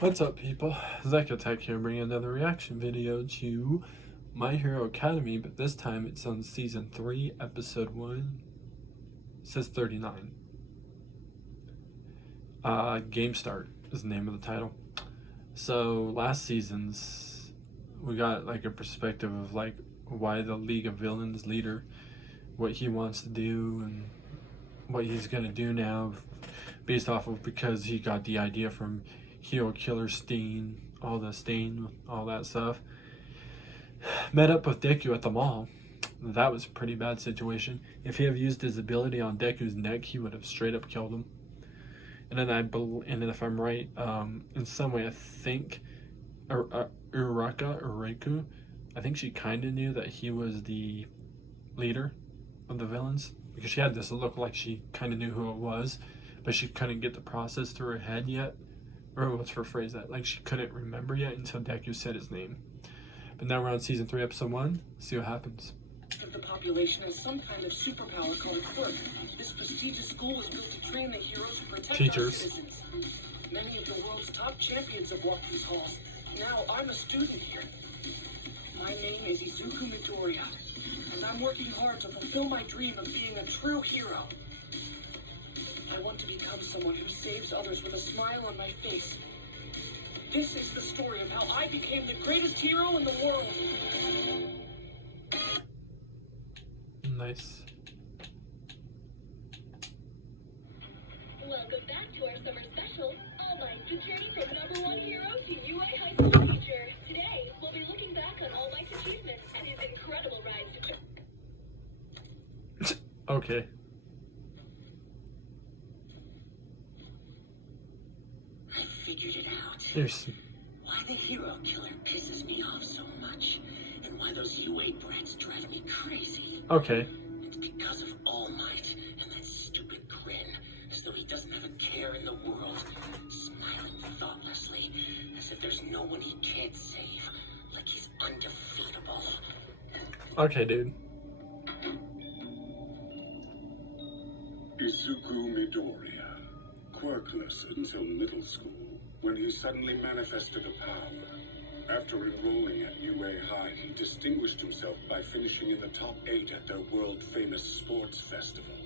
What's up, people? Zekatech here, bringing another reaction video to My Hero Academia, but this time it's on Season 3, Episode 1. It says 39. Game Start is the name of the title. So, last season's, we got like a perspective of like why the League of Villains leader, what he wants to do, and what he's gonna do now, based off of because he got the idea from Hero Killer Stain, all that stuff. Met up with Deku at the mall. That was a pretty bad situation. If he had used his ability on Deku's neck, he would have straight up killed him. And then if I'm right, in some way, I think Ureku, I think she kind of knew that he was the leader of the villains, because she had this look like she kind of knew who it was, but she couldn't get the process through her head yet. Or what's her phrase that? Like, she couldn't remember yet until Deku said his name. But now we're on Season 3, Episode 1. Let's see what happens. The population has some kind of superpower called a quirk. This prestigious school was built to train the heroes who protect our citizens. Many of the world's top champions have walked these halls. Now I'm a student here. My name is Izuku Midoriya, and I'm working hard to fulfill my dream of being a true hero. I want to become someone who saves others with a smile on my face. This is the story of how I became the greatest hero in the world. Nice. Welcome back to our summer special, All Might's the journey from #1 hero to UA High School teacher. Today, we'll be looking back on All Might's achievements and his incredible rise to... Okay. I figured it out. Here's... Why the hero killer pisses me off so much, and why those UA brats drive me crazy. Okay. It's because of All Might and that stupid grin, as though he doesn't have a care in the world, smiling thoughtlessly, as if there's no one he can't save, like he's undefeatable. Okay, dude. Izuku Midoriya, quirkless until middle school, when he suddenly manifested a power. After enrolling at UA High, he distinguished himself by finishing in the top 8 at their world-famous sports festival.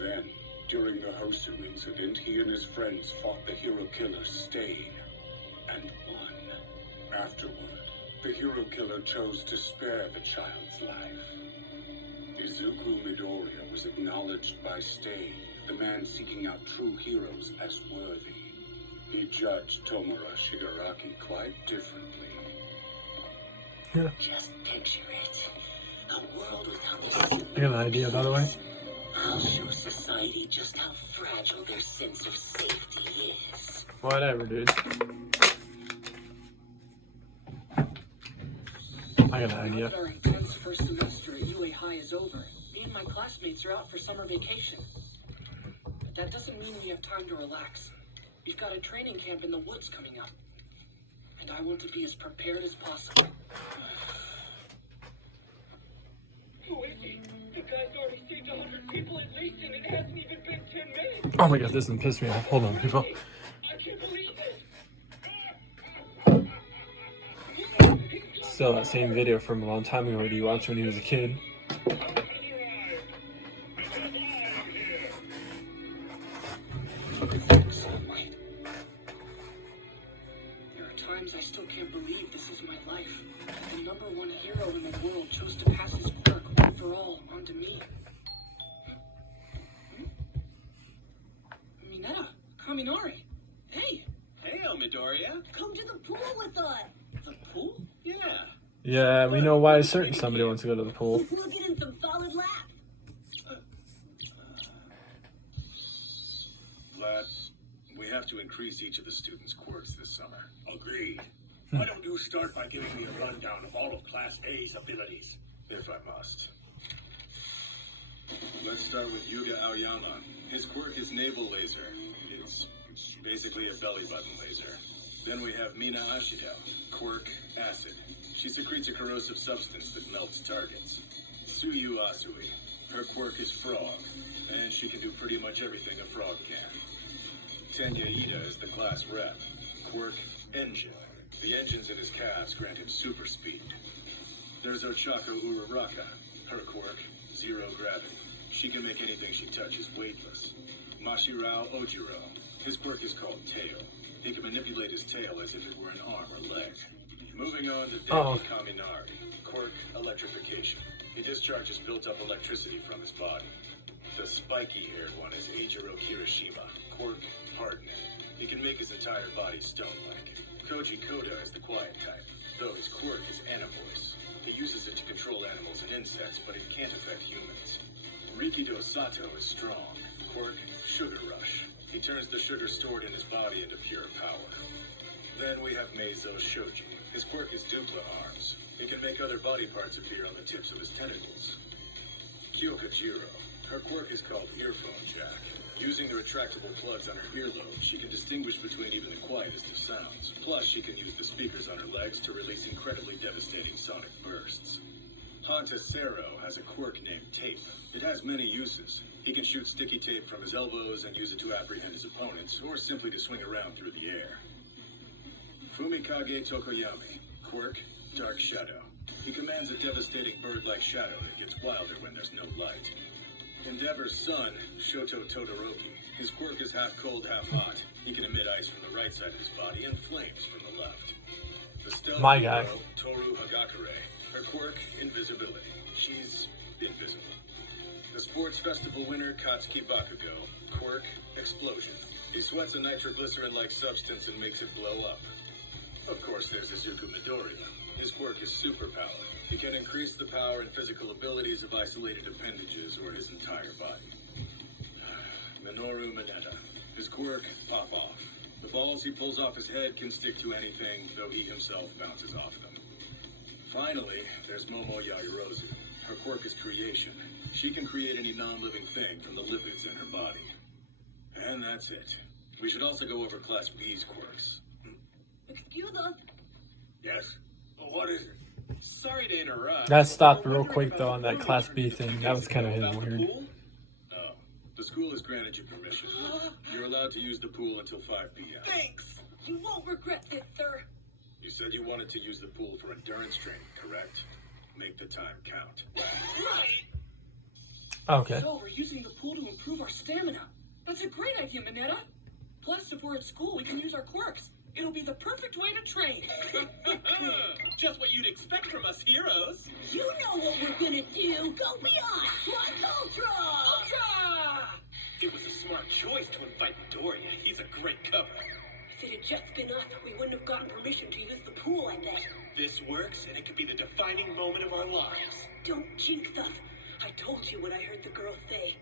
Then, during the Hosu incident, he and his friends fought the hero killer Stain, and won. Afterward, the hero killer chose to spare the child's life. Izuku Midoriya was acknowledged by Stain, the man seeking out true heroes, as worthy. He judged Tomura Shigaraki quite differently. Yeah. Just picture it. A world without the I got an idea, by the way. I'll show society just how fragile their sense of safety is. Whatever, dude. I got an idea. Our intense first semester at UA High is over. Me and my classmates are out for summer vacation. But that doesn't mean we have time to relax. We've got a training camp in the woods coming up. And I want to be as prepared as possible. Who is he? The guy's already saved 100 people at least, and it hasn't even been 10 minutes. Oh my god, this doesn't piss me off. Hold on, people. I can't believe it. Still that same video from a long time ago that you watched when he was a kid. There are times I still can't believe this is my life. The #1 hero in the world chose to pass his quirk one for all onto me. Mineta, Kaminari. Hey! Hey, Midoriya. Come to the pool with us! The pool? Yeah. Yeah, we know why certain somebody wants to go to the pool. We'll get in some solid laps. Vlad, we have to increase each of the students' quirks this summer. Agreed. Why don't you start by giving me a rundown of all of Class A's abilities? If I must. Let's start with Yuga Aoyama. His quirk is Naval Laser. It's basically a belly button laser. Then we have Mina Ashito. Quirk, Acid. She secretes a corrosive substance that melts targets. Tsuyu Asui. Her quirk is Frog, and she can do pretty much everything a frog can. Tenya Ida is the class rep. quirk, engine. The engines in his calves grant him super speed. There's Ochako Uraraka. Her quirk, zero gravity. She can make anything she touches weightless. Mashirao Ojiro. His quirk is called tail. He can manipulate his tail as if it were an arm or leg. Moving on to Deki Kaminari. Quirk, electrification. He discharges built-up electricity from his body. The spiky-haired one is Eijiro Kirishima. Quirk, hardening. He can make his entire body stone-like. Koji Koda is the quiet type, though his quirk is Anavoice. He uses it to control animals and insects, but it can't affect humans. Rikido Sato is strong. Quirk, Sugar Rush. He turns the sugar stored in his body into pure power. Then we have Meizo Shoji. His quirk is Dupla Arms. He can make other body parts appear on the tips of his tentacles. Kyoka Jiro. Her quirk is called Earphone Jack. Using the retractable plugs on her earlobe, she can distinguish between even the quietest of sounds. Plus, she can use the speakers on her legs to release incredibly devastating sonic bursts. Hanta Sero has a quirk named Tape. It has many uses. He can shoot sticky tape from his elbows and use it to apprehend his opponents, or simply to swing around through the air. Fumikage Tokoyami. Quirk, Dark Shadow. He commands a devastating bird-like shadow that gets wilder when there's no light. Endeavor's son, Shoto Todoroki. His quirk is half cold, half hot. He can emit ice from the right side of his body and flames from the left. The stealth My guy. hero, Toru Hagakure. Her quirk, invisibility. She's invisible. The sports festival winner, Katsuki Bakugo. Quirk, explosion. He sweats a nitroglycerin-like substance and makes it blow up. Of course, there's Izuku Midoriya. His quirk is superpower. He can increase the power and physical abilities of isolated appendages or his entire body. Minoru Mineta. His quirk, pop off. The balls he pulls off his head can stick to anything, though he himself bounces off them. Finally, there's Momo Yairozu. Her quirk is creation. She can create any non-living thing from the lipids in her body. And that's it. We should also go over Class B's quirks. Excuse us. Yes? What is it? Sorry to interrupt. That stopped real quick though on that Class B thing. That was kind of weird. Oh, the school has granted you permission. You're allowed to use the pool until 5 p.m. Thanks. You won't regret this, sir. You said you wanted to use the pool for endurance training, correct? Make the time count. Right. Okay. So we're using the pool to improve our stamina. That's a great idea, Mineta. Plus, if we're at school, we can use our quirks. It'll be the perfect way to train. Just what you'd expect from us heroes. You know what we're gonna do. Go beyond. Plus Ultra! Ultra! It was a smart choice to invite Midoriya. He's a great cover. If it had just been us, we wouldn't have gotten permission to use the pool, I bet. This works, and it could be the defining moment of our lives. Don't jinx us. I told you what I heard the girls say.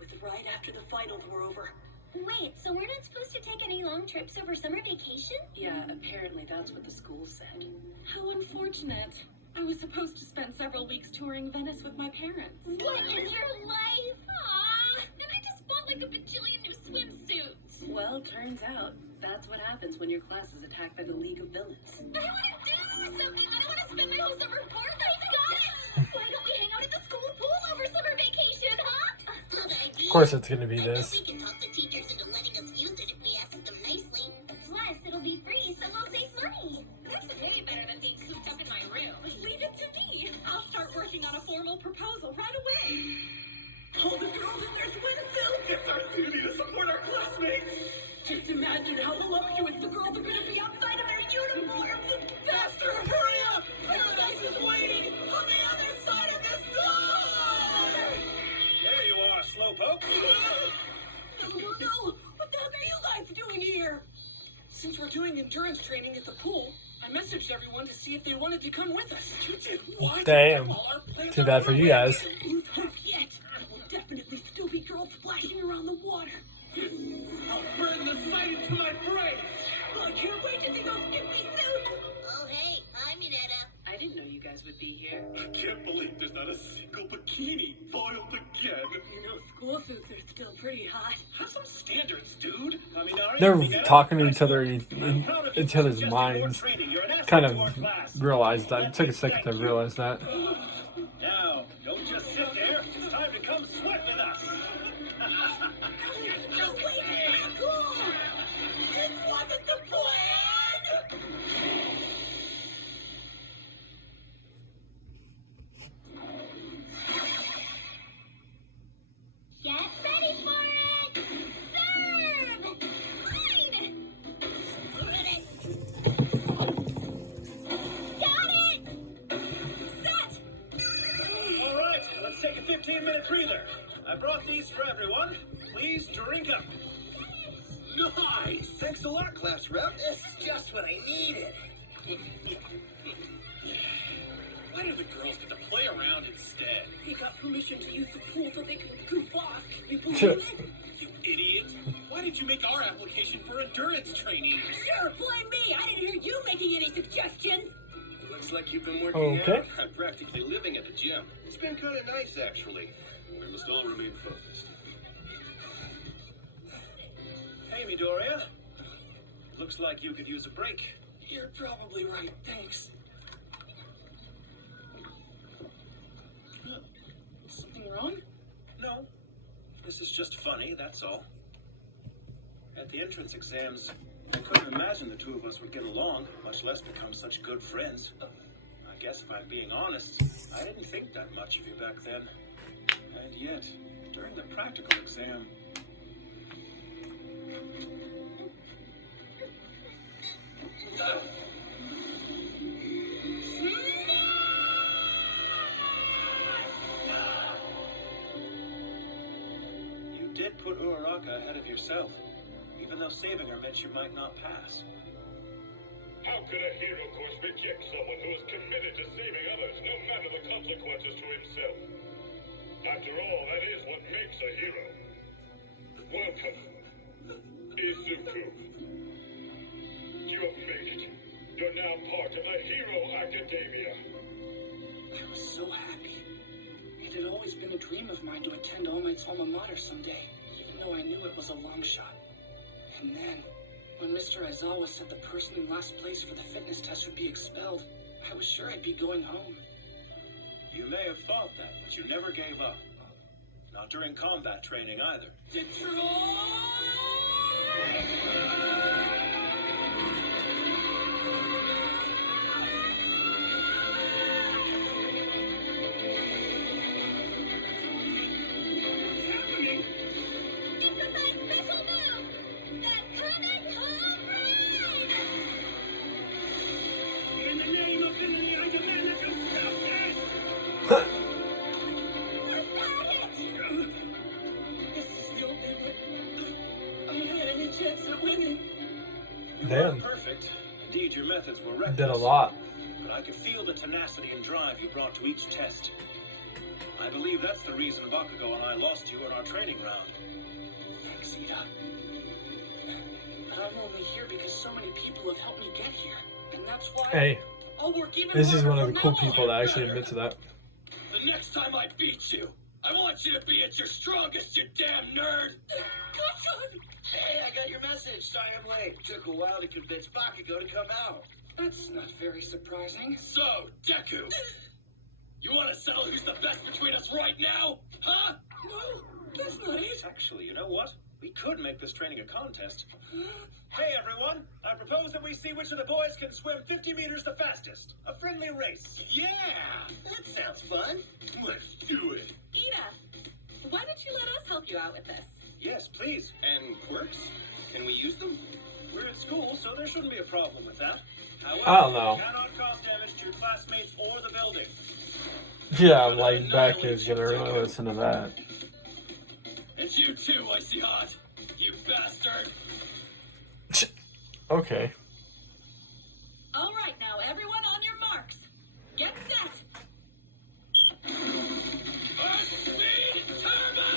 It was right after the finals were over. Wait, so we're not supposed to take any long trips over summer vacation? Yeah, apparently that's what the school said. How unfortunate. I was supposed to spend several weeks touring Venice with my parents. What is your life? Aww, and I just bought like a bajillion new swimsuits. Well, turns out that's what happens when your class is attacked by the League of Villains. I want to do something. I don't want to spend my whole summer bored. Why don't we hang out at the school pool over summer vacation, huh? Of course it's gonna be this. We can talk the teachers into letting us use it if we ask them nicely. Plus, it'll be free, so we'll save money. That's way better than being cooped up in my room. Leave it to me. I'll start working on a formal proposal right away. All the girls in their swimsuits! It's our duty to support our classmates. Just imagine how voluptuous the girls are gonna be outside of their uniforms! Faster, hurry up! Paradise is waiting on the other side of this door! There you are, slowpoke. No! What the heck are you guys doing here? Since we're doing endurance training at the pool, I messaged everyone to see if they wanted to come with us. You did what? Damn. All our plans Too are bad for you ruined. guys. Lose hope yet! There will definitely still be girls splashing around the water. I'll burn the sight into my brain. I can't wait to see those skimpy suits! Oh, hey. Hi, Mineta. I didn't know you guys would be here. I can't believe there's not a single bikini foiled again. You know, school suits are still pretty hot. Have some standards, dude. Kaminari, They're Mineta, talking to each other I'm in proud of you each other's for suggesting more minds. training. You're an asset Kind to our of class. realized that. It took a second to realize that. Now, don't just sit there. It's time to come sweat with us. No, wait! Cool! This wasn't the plan! quick breather. I brought these for everyone. Please drink up. Nice! Thanks a lot, class rep. This is just what I needed. Why do the girls get to play around instead? They got permission to use the pool so they could goof off. You believe it? You idiot! Why did you make our application for endurance training? Sure, blame me. I didn't hear you making any suggestions. Looks like you've been working Okay. out. I'm practically living at the gym. It's been kind of nice, actually. We must all remain focused. Hey, Midoriya. Looks like you could use a break. You're probably right. Thanks. Something wrong? No. This is just funny, that's all. At the entrance exams, I couldn't imagine the two of us would get along, much less become such good friends. I guess if I'm being honest, I didn't think that much of you back then. And yet, during the practical exam... You did put Uraraka ahead of yourself, even though saving her meant you might not pass. How could a hero course reject someone who is committed to saving others, no matter the consequences to himself? After all, that is what makes a hero. Welcome, Izuku. You have made it. You're now part of the Hero Academia. I was so happy. It had always been a dream of mine to attend All Might's alma mater someday, even though I knew it was a long shot. And then, when Mr. Aizawa said the person in last place for the fitness test would be expelled, I was sure I'd be going home. You may have thought that, but you never gave up. Not during combat training either. Damn. Perfect. Indeed, your methods were reckless. Did a lot. But I could feel the tenacity and drive you brought to each test. I believe that's the reason Bakugo and I lost you in our training round. Thanks, Ida. But I'm only here because so many people have helped me get here. And that's why Hey, I'll work even this is harder one of from the cool now people on. that actually admit to that. The next time I beat you, I want you to be at your strongest, you damn nerd! Hey, I got your message. Sorry I'm late. Took a while to convince Bakugo to come out. That's not very surprising. So, Deku, you want to settle who's the best between us right now? Huh? No, that's not it. Actually, you know what? We could make this training a contest. Hey, everyone. I propose that we see which of the boys can swim 50 meters the fastest. A friendly race. Yeah! That sounds fun. Let's do it. Ida, why don't you let us help you out with this? Yes, please. And quirks? Can we use them? We're at school, so there shouldn't be a problem with that. However, I don't know. you cannot cause damage to your classmates or the building. Yeah, I'm like back here is gonna really listen to that. And you too, Icy Hot. You bastard. Okay. All right, now everyone on your marks. Get set. Speed Turbo!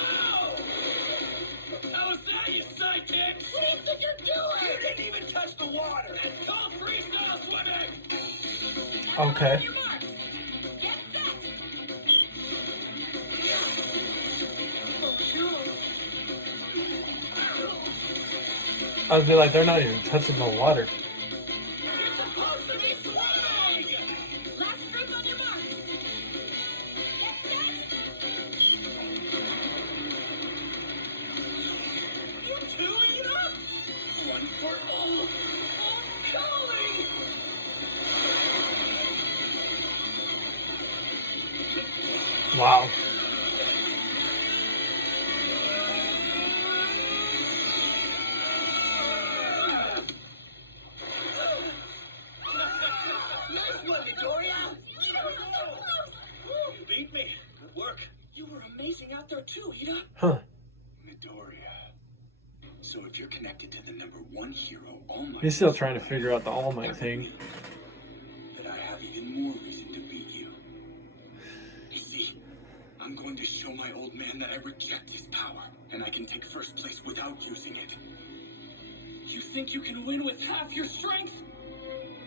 How's that, you sidekick? What do you think you're doing? You didn't even touch the water. It's called freestyle swimming. Everyone Okay. on your marks. Get set. I feel like they're not even touching the water. You're supposed to be swimming! Last group on your marks. Get set. You too, Ida? One for all. Callie! Wow. Nice one, Midoriya! Ida was so close. You beat me. Good work. You were amazing out number one hero, All Might. He's still trying to figure out the All Might thing. That I have even more reason to beat you. You see, I'm going to show my old man that I reject his power, and I can take first place without using it. You think you can win with half your strength?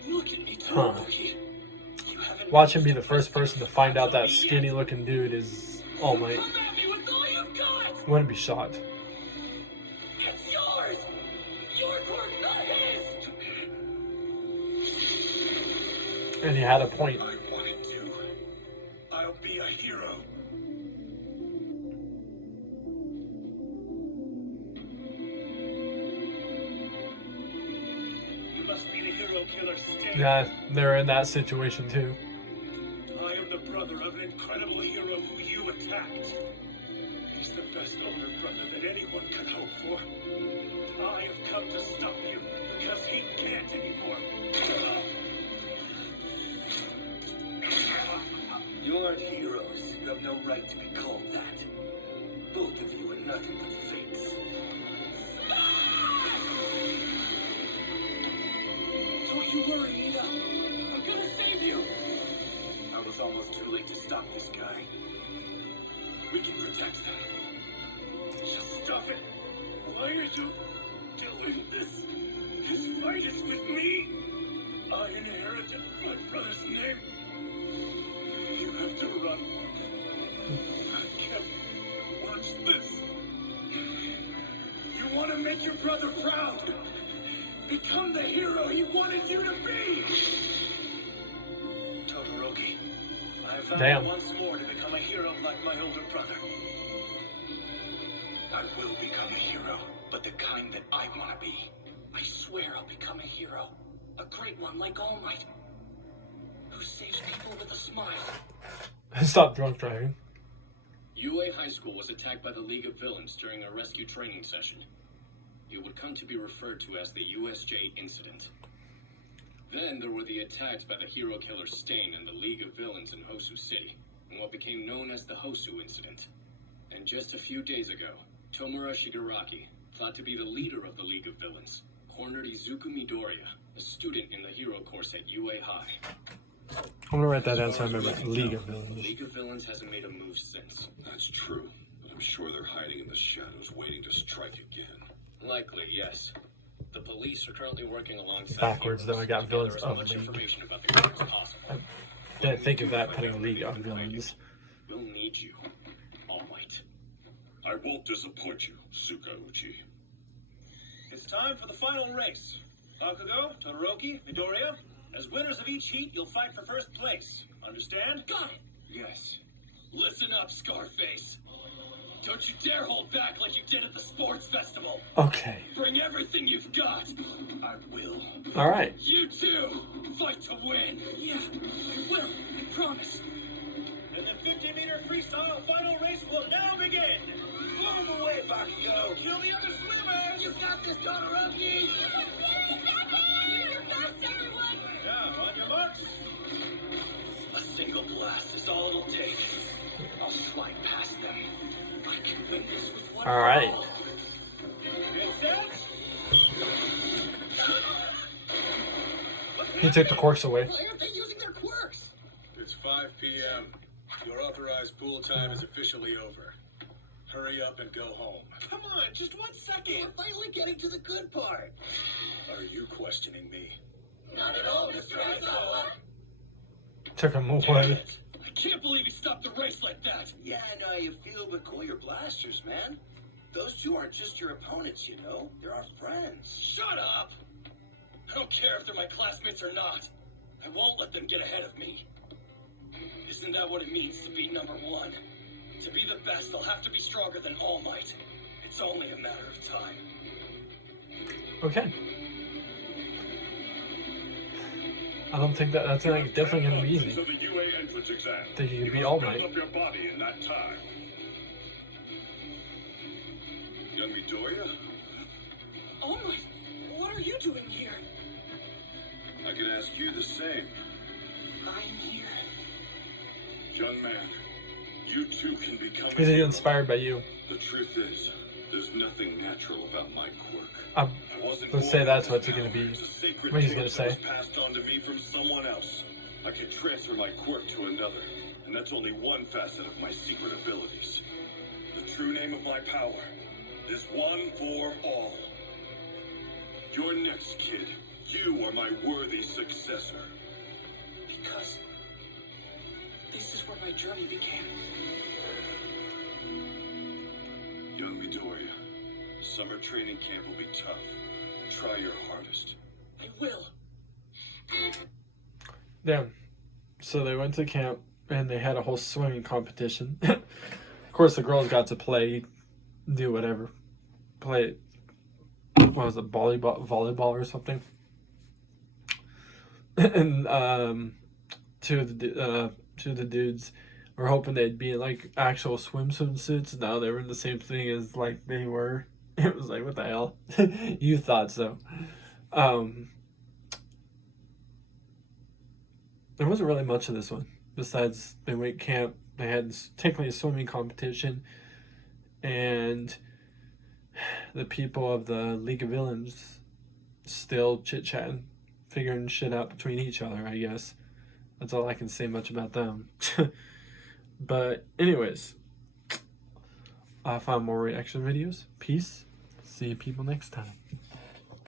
Look at me, Huh. Todoroki. You haven't Watch him be the first person to find out that skinny looking dude is All Might. Come at me with all you've got! Wouldn't be shocked. It's yours! Your quirk, not his! And he had a point. I wanted to. I'll be a hero. You must be the hero killer Sting. Yeah, they're in that situation too. I am the brother of an incredible hero who you attacked. He's the best older brother that anyone can hope for. I have come to stop you because he can't anymore. You aren't heroes. You have no right to be called that. Both of you are nothing but fakes. Don't you worry, Ida. I'm gonna save you. I was almost too late to stop this guy. We can protect them. Just stop it. Why are you doing this? This fight is with me. I inherited my brother's name. You have to run. I can't watch this. You want to make your brother proud. Become the hero he wanted you to be. Todoroki, I have found Damn. once more to become a hero like my older brother. I will become a hero, but the kind that I want to be. I swear I'll become a hero. A great one like All Might. Who saves people with a smile. Stop drunk driving. UA High School was attacked by the League of Villains during a rescue training session. It would come to be referred to as the USJ Incident. Then there were the attacks by the hero killer Stain and the League of Villains in Hosu City, and what became known as the Hosu Incident. And just a few days ago, Tomura Shigaraki, thought to be the leader of the League of Villains, cornered Izuku Midoriya, a student in the hero course at UA High. I'm gonna write that down so I remember. League of The Villains. League of Villains hasn't made a move since. That's true, but I'm sure they're hiding in the shadows waiting to strike again. Likely, yes. The police are currently working alongside Backwards, heroes though, I got to villains gather as of much League. information about the group as possible. Didn't think of that, putting League of Villains. We'll need you, All Might. I won't disappoint you, Sukauchi. It's time for the final race. Bakugo, Todoroki, Midoriya. As winners of each heat, you'll fight for first place. Understand? Got it. Yes. Listen up, Scarface. Don't you dare hold back like you did at the sports festival. Okay. Bring everything you've got. I will. Alright. You too. Fight to win. Yeah, I will. I promise. And the 50-meter freestyle final race will now begin. Blow them away, Bakugo. Kill the other swimmers. You got this, Todoroki. Now, on your marks. A single blast is all it'll take. I'll slide past them. I can win this with one. Alright. Get set. He took the course away. Why aren't they using their quirks? It's 5 p.m. Your authorized pool time is officially over. Hurry up and go home. Come on, just 1 second. We're finally getting to the good part. Are you questioning me? Not at all, Mr. Aizawa. Took him away. I can't believe he stopped the race like that. Yeah, I know how you feel, but cool your blasters, man. Those two aren't just your opponents, you know? They're our friends. Shut up. I don't care if they're my classmates or not. I won't let them get ahead of me. Isn't that what it means to be number one? To be the best, I'll have to be stronger than All Might. It's only a matter of time. Okay. I don't think that's like, definitely going to be easy. To the UA entrance exam. I think you can You be must All build Might. up your body in that time. Young Midoriya, All Might, what are you doing here? I can ask you the same. I'm here. Young man, you too can become a He's hero. inspired by you. The truth is, there's nothing natural about my quirk. Um, I wasn't Let's say that's what's going to be. What he's going to say. Passed on to me from someone else. I can transfer my quirk to another, and that's only one facet of my secret abilities. The true name of my power is one for all. You're next, kid. You are my worthy successor. Because this is where my journey began. Young Midoriya, summer training camp will be tough. Try your hardest. I will. Damn. So they went to camp and they had a whole swimming competition. Of course, the girls got to play, do whatever. Play, what was it, volleyball or something? And two of the dudes were hoping they'd be in like actual swimsuit suits. No, they were in the same thing as like they were. It was like, what the hell? You thought so. There wasn't really much of this one. Besides, they went camp. They had technically a swimming competition. And the people of the League of Villains still chit-chatting. Figuring shit out between each other, I guess. That's all I can say much about them. But anyways, I'll find more reaction videos. Peace. See you people next time.